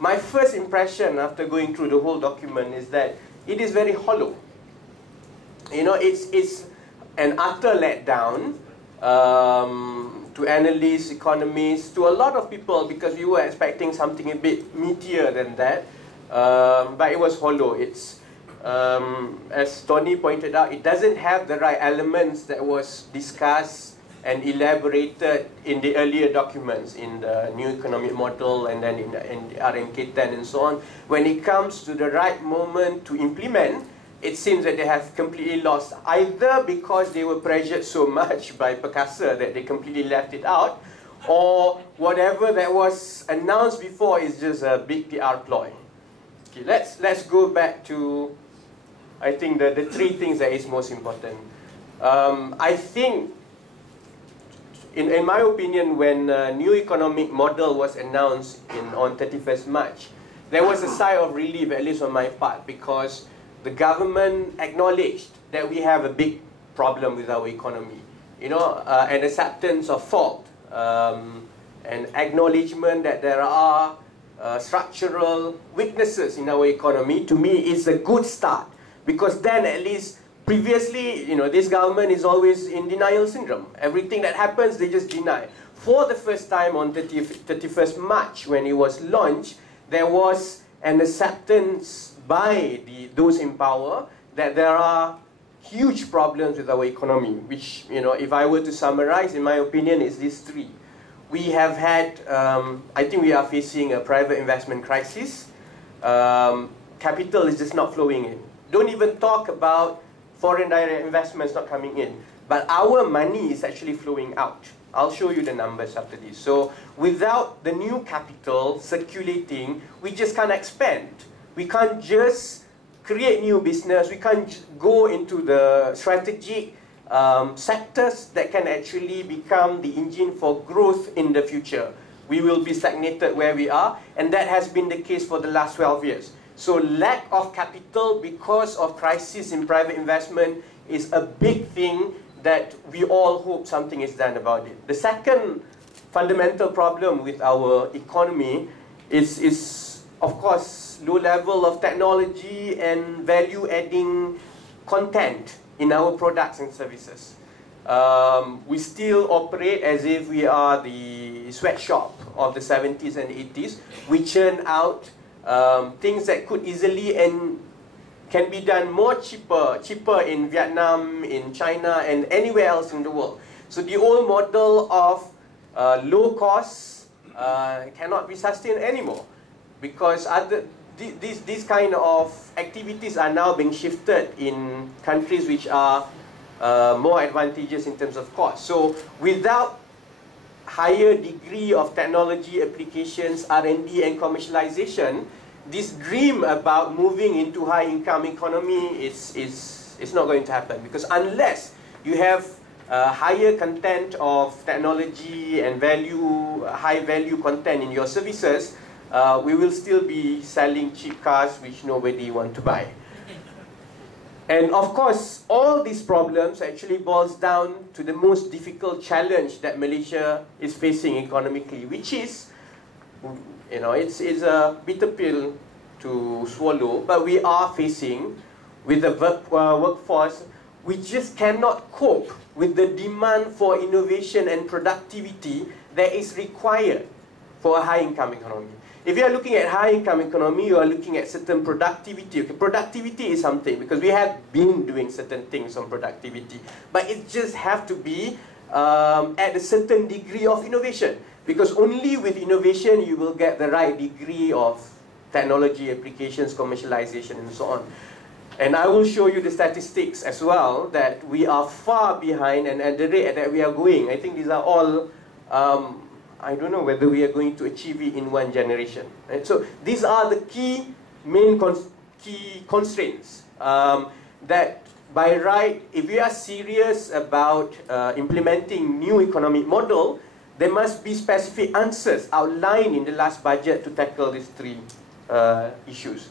my first impression after going through the whole document is that it is very hollow. You know, it's an utter letdown to analysts, economists, to a lot of people, because we were expecting something a bit meatier than that. But it was hollow. It's, as Tony pointed out, it doesn't have the right elements that was discussed and elaborated in the earlier documents, in the new economic model and then in the RMK10 and so on. When it comes to the right moment to implement, it seems that they have completely lost, either because they were pressured so much by Perkasa that they completely left it out, or whatever that was announced before is just a big PR ploy. Okay, let's go back to, I think, the three things that is most important. I think, in my opinion, when a new economic model was announced on 31st March, there was a sigh of relief, at least on my part, because the government acknowledged that we have a big problem with our economy. You know, an acceptance of fault, an acknowledgement that there are structural weaknesses in our economy, to me, is a good start. Because then, at least, previously, you know, this government is always in denial syndrome. Everything that happens, they just deny. For the first time on 31st March, when it was launched, there was an acceptance by those in power that there are huge problems with our economy, which, you know, if I were to summarize, in my opinion, is these three. We have had, I think we are facing a private investment crisis. Capital is just not flowing in. Don't even talk about foreign direct investments not coming in. But our money is actually flowing out. I'll show you the numbers after this. So without the new capital circulating, we just can't expand. We can't just create new business. We can't go into the strategic sectors that can actually become the engine for growth in the future. We will be stagnated where we are, and that has been the case for the last 12 years. So lack of capital because of crisis in private investment is a big thing that we all hope something is done about it. The second fundamental problem with our economy is of course, low level of technology and value-adding content in our products and services. We still operate as if we are the sweatshop of the 70s and 80s. We churn out things that could easily and can be done more cheaper in Vietnam, in China, and anywhere else in the world. So the old model of low costs cannot be sustained anymore, because these kind of activities are now being shifted in countries which are more advantageous in terms of cost. So without higher degree of technology applications, R&D and commercialization, this dream about moving into high-income economy is not going to happen. Because unless you have higher content of technology and high-value content in your services, we will still be selling cheap cars which nobody wants to buy. And of course, all these problems actually boils down to the most difficult challenge that Malaysia is facing economically, which is, you know, it's a bitter pill to swallow, but we are facing with the workforce, we just cannot cope with the demand for innovation and productivity that is required for a high-income economy. If you are looking at high-income economy, you are looking at certain productivity. Okay, productivity is something, because we have been doing certain things on productivity. But it just have to be at a certain degree of innovation. Because only with innovation you will get the right degree of technology applications, commercialization, and so on. And I will show you the statistics as well, that we are far behind, and at the rate that we are going, I think these are all I don't know whether we are going to achieve it in one generation. Right? So these are the key constraints that by right, if we are serious about implementing new economic model, there must be specific answers outlined in the last budget to tackle these three issues.